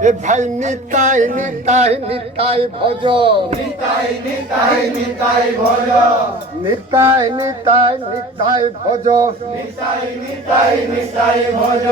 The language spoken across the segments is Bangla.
এ ভাই নিতাই নিতাই নিতাই ভজ নিতাই নিতাই নিতাই ভজ নিতাই নিতাই নিতাই ভজ নিতাই নিতাই নিতাই ভজ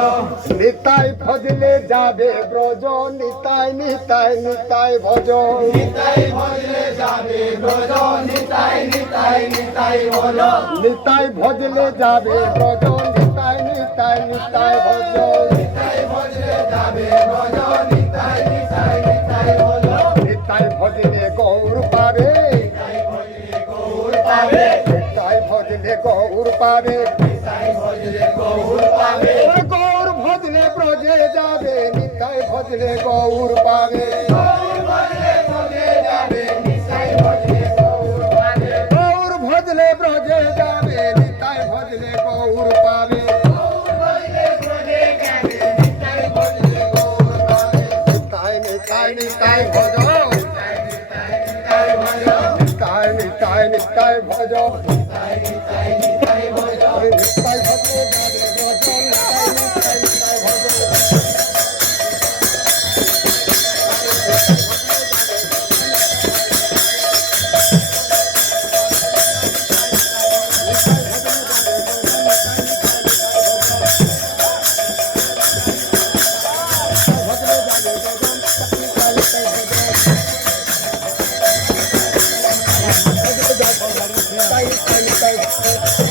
নিতাই ভজলে যাবে ব্রজ নিতাই নিতাই নিতাই ভজ নিতাই ভজলে যাবে ব্রজ নিতাই নিতাই নিতাই ভজ নিতাই ভজলে যাবে ব্রজ নিতাই নিতাই নিতাই ভজ নিতাই ভজলে যাবে ব্রজ নিতাই নিতাই নিতাই ভজ নিতাই ভজলে গৌর পাবে নিতাই ভজলে গৌর পাবে নিতাই ভজলে গৌর পাবে নিতাই ভজলে গৌর পাবে গৌর ভজলে ব্রজে যাবে নিতাই ভজলে গৌর পাবে গৌর ভজলে ব্রজে যাবে নিতাই ভজলে গৌর পাবে গৌর ভজলে ব্রজে যাবে নিতাই ভজলে গৌর পাবে গৌর ভজলে ব্রজে যাবে নিতাই ভজলে গৌর পাবে নিতাই নিতাই নিতাই ভজ নিতাই নিতাই ভজ নিতাই নিতাই নিতাই ভজ নিতাই নিতাই নিতাই ভজ নিতাই ভজলে যাবে ব্রজ নিতাই নিতাই নিতাই ভজ Bye.